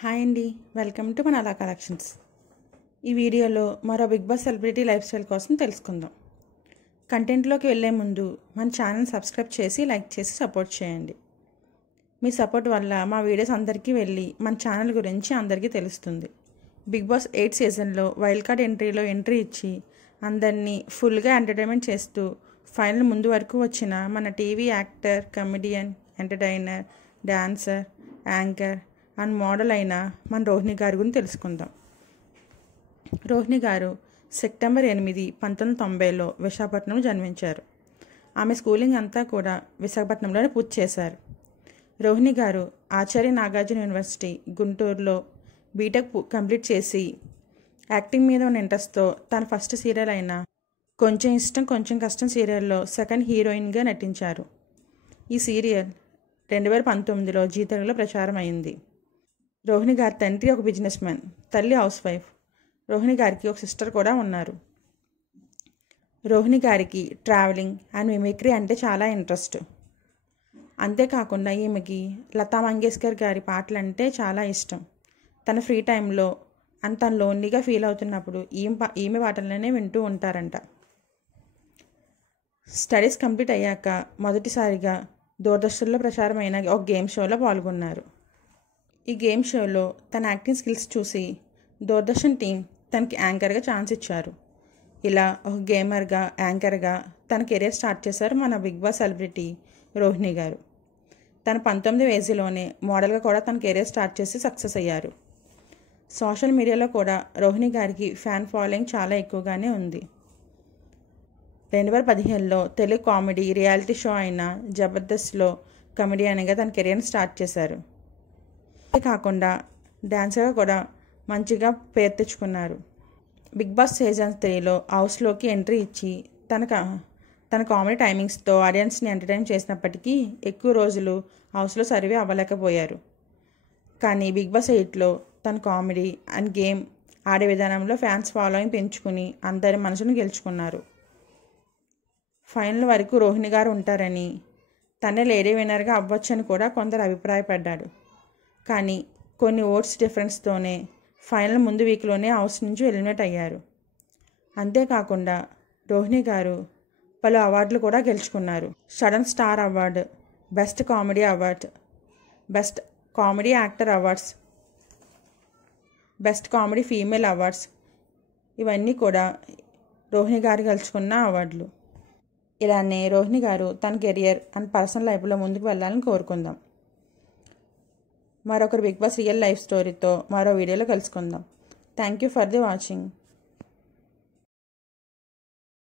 Hi అండి, welcome to మన అలా కలెక్షన్స్. ఈ వీడియోలో మరో Bigg Boss celebrity life style కోసం తెలుసుకుందాం. కంటెంట్లోకి వెళ్ళే ముందు మన ఛానల్ సబ్స్క్రైబ్ చేసి లైక్ చేసి సపోర్ట్ చేయండి. మీ సపోర్ట్ వల్ల మా వీడియోస్ అందరికీ వెళ్ళి మన ఛానల్ గురించి అందరికీ తెలుస్తుంది. బిగ్ బాస్ 8 సీజన్లో వైల్డ్ కార్డ్ ఎంట్రీలో ఎంట్రీ ఇచ్చి అందరినీ ఫుల్గా ఎంటర్టైన్మెంట్ చేస్తూ ఫైనల్ ముందు వరకు వచ్చిన మన TV actor, comedian, entertainer, dancer, anchor and model అయిన మన రోహిణి గారి గురించి తెలుసుకుందాం. రోహిణి గారు సెప్టెంబర్ 8, 1990లో విశాఖపట్నంలో జన్మించారు. ఆమె స్కూలింగ్ అంతా కూడా విశాఖపట్నంలోనే పూర్తి చేశారు. రోహిణి గారు ఆచార్య నాగార్జున యూనివర్సిటీ గుంటూరులో బీటెక్ కంప్లీట్ చేసి యాక్టింగ్ మీద ఉన్న ఇంట్రెస్ట్తో తన ఫస్ట్ సీరియల్ అయిన కొంచెం ఇష్టం కొంచెం కష్టం సీరియల్లో సెకండ్ హీరోయిన్గా నటించారు. ఈ సీరియల్ 2019లో జీ తెలుగులో ప్రచారం అయింది. రోహిణి గారి తండ్రి ఒక బిజినెస్ మ్యాన్, తల్లి హౌస్ వైఫ్. రోహిణి గారికి ఒక సిస్టర్ కూడా ఉన్నారు. రోహిణి గారికి ట్రావెలింగ్ అండ్ మిమిక్రీ అంటే చాలా ఇంట్రెస్ట్. అంతేకాకుండా ఈమెకి లతా మంగేష్కర్ గారి పాటలు అంటే చాలా ఇష్టం. తన ఫ్రీ టైంలో అండ్ తను లోన్లీగా ఫీల్ అవుతున్నప్పుడు ఈమె పాటలనే వింటూ ఉంటారంట. స్టడీస్ కంప్లీట్ అయ్యాక మొదటిసారిగా దూరదర్శన్లో ప్రచారమైన ఒక గేమ్ షోలో పాల్గొన్నారు. ఈ గేమ్ షోలో తన యాక్టింగ్ స్కిల్స్ చూసి దూరదర్శన్ టీం తనకి యాంకర్గా ఛాన్స్ ఇచ్చారు. ఇలా ఒక గేమర్గా, యాంకర్గా తన కెరీర్ స్టార్ట్ చేశారు మన బిగ్ బాస్ సెలబ్రిటీ రోహిణి గారు. తన 19వ ఏజ్లోనే మోడల్గా కూడా తన కెరీర్ స్టార్ట్ చేసి సక్సెస్ అయ్యారు. సోషల్ మీడియాలో కూడా రోహిణి గారికి ఫ్యాన్ ఫాలోయింగ్ చాలా ఎక్కువగానే ఉంది. 2015లో తెలుగు కామెడీ రియాలిటీ షో అయిన జబర్దస్త్లో కమెడియన్గా తన కెరీర్ని స్టార్ట్ చేశారు. అంతేకాకుండా డాన్సర్గా కూడా మంచిగా పేరు తెచ్చుకున్నారు. బిగ్ బాస్ సీజన్ 3లో హౌస్లోకి ఎంట్రీ ఇచ్చి తన కామెడీ టైమింగ్స్తో ఆడియన్స్ని ఎంటర్టైన్ చేసినప్పటికీ ఎక్కువ రోజులు హౌస్లో సర్వే అవ్వలేకపోయారు. కానీ బిగ్ బాస్ 8లో తన కామెడీ అండ్ గేమ్ ఆడే విధానంలో ఫ్యాన్స్ ఫాలోయింగ్ పెంచుకుని అందరి మనసును గెలుచుకున్నారు. ఫైనల్ వరకు రోహిణి గారు ఉంటారని, తనే లేడీ విన్నర్గా అవ్వచ్చని కూడా కొందరు అభిప్రాయపడ్డారు. కానీ కొన్ని ఓట్స్ డిఫరెన్స్తోనే ఫైనల్ ముందు వీక్లోనే హౌస్ నుంచి ఎలిమినేట్ అయ్యారు. అంతేకాకుండా రోహిణి గారు పలు అవార్డులు కూడా గెలుచుకున్నారు. Sudden star award, best comedy award, best comedy actor awards, best comedy female awards, ఇవన్నీ కూడా రోహిణి గారు గెలుచుకున్న అవార్డులు. ఇలానే రోహిణి గారు తన కెరియర్ అండ్ పర్సనల్ లైఫ్లో ముందుకు వెళ్ళాలని కోరుకుందాం. మరొకరు బిగ్ బాస్ రియల్ లైఫ్ స్టోరీతో మరో వీడియోలో కలుసుకుందాం. Thank you for the watching.